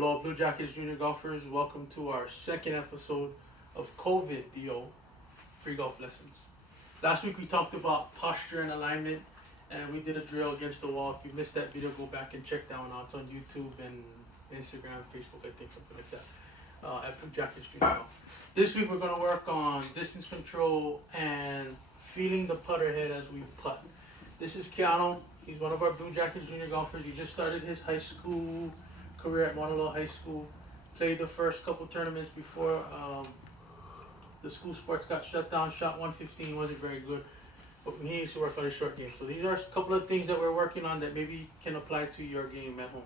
Hello, Blue Jackets junior golfers. Welcome to our second episode of COVIDeo, free golf lessons. Last week we talked about posture and alignment, and we did a drill against the wall. If you missed that video, go back and check that one out. It's on YouTube and Instagram, Facebook, I think, something like that, at Blue Jackets junior golf. This week we're going to work on distance control and feeling the putter head as we putt. This is Keanu. He's one of our Blue Jackets junior golfers. He just started his high school career at Monolo High School. Played the first couple tournaments before the school sports got shut down. Shot 115, wasn't very good, but he needs to work on his short game. So these are a couple of things that we're working on that maybe can apply to your game at home.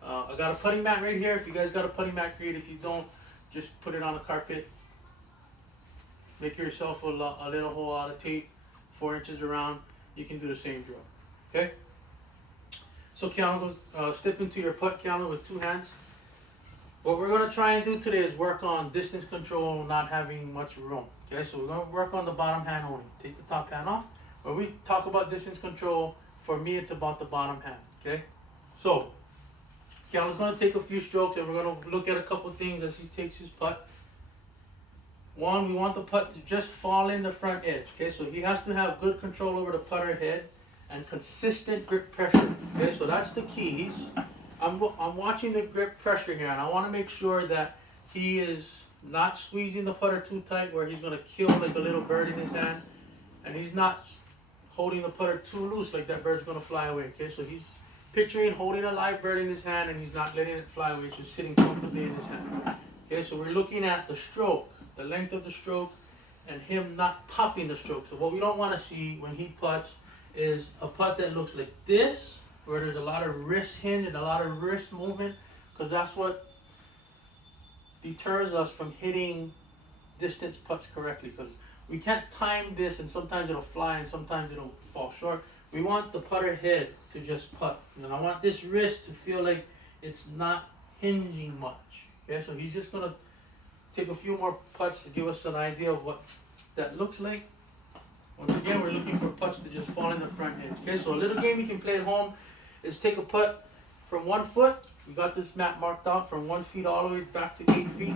I got a putting mat right here. If you guys got a putting mat, great. If you don't, just put it on a carpet. Make yourself a little hole out of tape, 4 inches around. You can do the same drill. Okay? So Keanu, step into your putt, Keanu, with 2 hands. What we're going to try and do today is work on distance control, not having much room. Okay, so we're going to work on the bottom hand only. Take the top hand off. When we talk about distance control, for me it's about the bottom hand. Okay, so Keanu's going to take a few strokes and we're going to look at a couple things as he takes his putt. One, we want the putt to just fall in the front edge. Okay, so he has to have good control over the putter head and consistent grip pressure. Okay, so that's the key. I'm watching the grip pressure here, and I want to make sure that he is not squeezing the putter too tight where he's going to kill like a little bird in his hand, and he's not holding the putter too loose like that bird's going to fly away. Okay, so he's picturing holding a live bird in his hand and he's not letting it fly away. It's just sitting comfortably in his hand. Okay, so we're looking at the stroke, the length of the stroke, and him not popping the stroke. So what we don't want to see when he putts is a putt that looks like this, where there's a lot of wrist hinge and a lot of wrist movement, because that's what deters us from hitting distance putts correctly, because we can't time this and sometimes it'll fly and sometimes it'll fall short. We want the putter head to just putt, and I want this wrist to feel like it's not hinging much. Okay, so he's just going to take a few more putts to give us an idea of what that looks like. Once again, we're looking for putts to just fall in the front edge. Okay, so a little game you can play at home is take a putt from 1 foot. We got this mat marked out from 1 foot all the way back to 8 feet.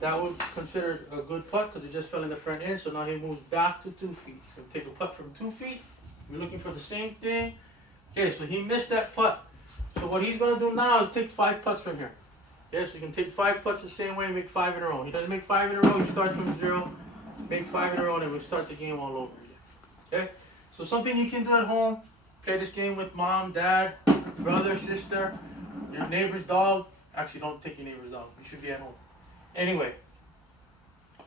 That would consider a good putt because it just fell in the front edge. So now he moves back to 2 feet. So take a putt from 2 feet. We're looking for the same thing. Okay, so he missed that putt. So what he's going to do now is take 5 putts from here. Okay, so you can take 5 putts the same way and make 5 in a row. He doesn't make 5 in a row. He starts from 0. Make 5 in a row and then we start the game all over again. Okay? So something you can do at home, play this game with mom, dad, brother, sister, your neighbor's dog. Actually, don't take your neighbor's dog. You should be at home. Anyway,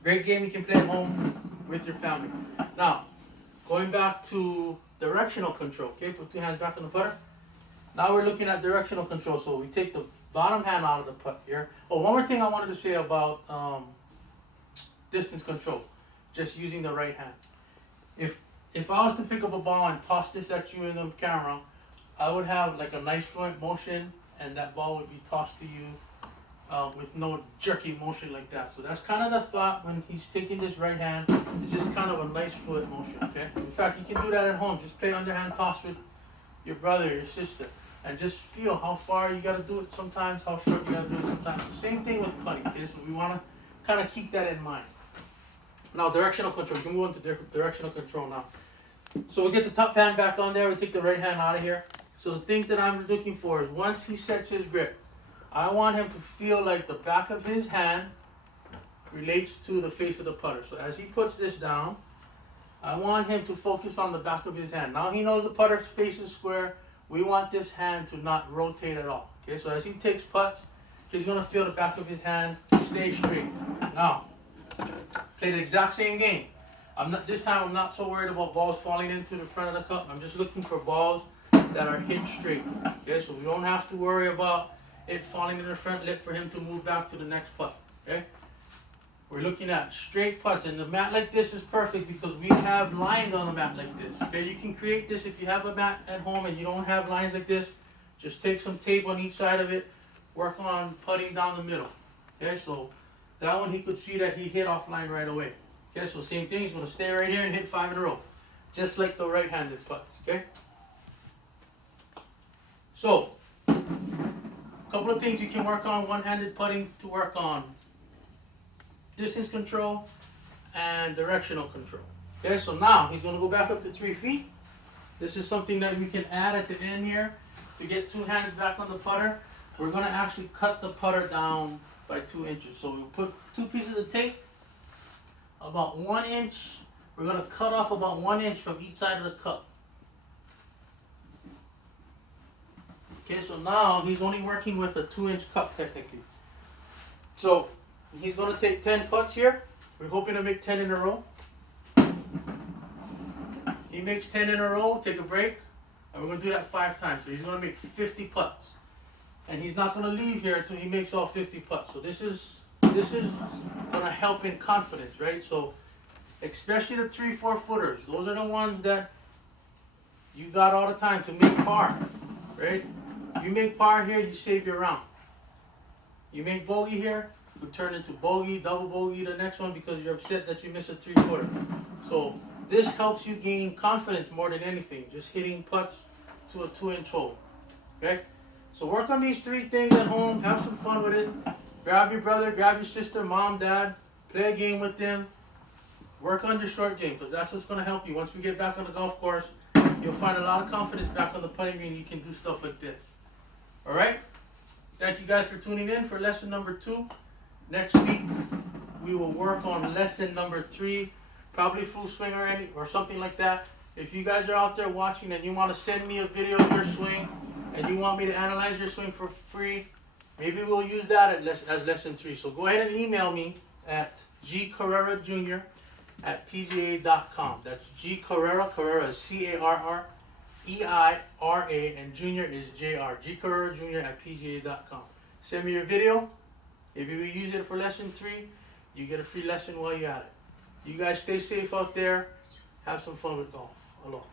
great game you can play at home with your family. Now, going back to directional control. Okay, put 2 hands back on the putter. Now we're looking at directional control. So we take the bottom hand out of the putt here. Oh, one more thing I wanted to say about distance control. Just using the right hand. If I was to pick up a ball and toss this at you in the camera, I would have like a nice fluent motion and that ball would be tossed to you with no jerky motion like that. So that's kind of the thought when he's taking this right hand. It's just kind of a nice fluid motion, okay? In fact, you can do that at home. Just play underhand toss with your brother or your sister and just feel how far you got to do it sometimes, how short you got to do it sometimes. Same thing with putting, okay? So we want to kind of keep that in mind. Now, directional control. We can move on to directional control now. So we get the top hand back on there. We take the right hand out of here. So the things that I'm looking for is once he sets his grip, I want him to feel like the back of his hand relates to the face of the putter. So as he puts this down, I want him to focus on the back of his hand. Now he knows the putter's face is square. We want this hand to not rotate at all. Okay, so as he takes putts, he's going to feel the back of his hand stay straight. Now, play the exact same game. This time I'm not so worried about balls falling into the front of the cup. I'm just looking for balls that are hit straight. Okay, so we don't have to worry about it falling in the front lip for him to move back to the next putt. Okay, we're looking at straight putts, and the mat like this is perfect because we have lines on the mat like this. Okay, you can create this if you have a mat at home and you don't have lines like this. Just take some tape on each side of it. Work on putting down the middle. Okay, so that one he could see that he hit offline right away. Okay, so same thing, he's going to stay right here and hit 5 in a row. Just like the right-handed putts, okay? So, couple of things you can work on one-handed putting to work on: distance control and directional control. Okay, so now he's going to go back up to 3 feet. This is something that we can add at the end here to get 2 hands back on the putter. We're going to actually cut the putter down by 2 inches. So we'll put 2 pieces of tape, about 1 inch. We're going to cut off about 1 inch from each side of the cup. Okay, so now he's only working with a 2-inch cup technically. So he's going to take 10 putts here. We're hoping to make 10 in a row. He makes 10 in a row, take a break, and we're going to do that 5 times. So he's going to make 50 putts. And he's not going to leave here until he makes all 50 putts. So this is going to help in confidence, right? So especially the 3-4 footers, those are the ones that you got all the time to make par, right? You make par here, you save your round. You make bogey here, you turn into bogey, double bogey the next one because you're upset that you missed a 3-footer. So this helps you gain confidence more than anything, just hitting putts to a 2-inch hole. Okay? So work on these 3 things at home, have some fun with it. Grab your brother, grab your sister, mom, dad, play a game with them. Work on your short game because that's what's going to help you. Once we get back on the golf course, you'll find a lot of confidence back on the putting green. You can do stuff like this. Alright? Thank you guys for tuning in for lesson number 2. Next week, we will work on lesson number 3. Probably full swing or something like that. If you guys are out there watching and you want to send me a video of your swing and you want me to analyze your swing for free, maybe we'll use that as lesson 3. So go ahead and email me at gcarrera@pga.com. That's G Carrera. Carrera is CARREIRA, and Junior is JR. gcarrera@pga.com. Send me your video. Maybe we use it for lesson 3. You get a free lesson while you're at it. You guys stay safe out there. Have some fun with golf. Aloha.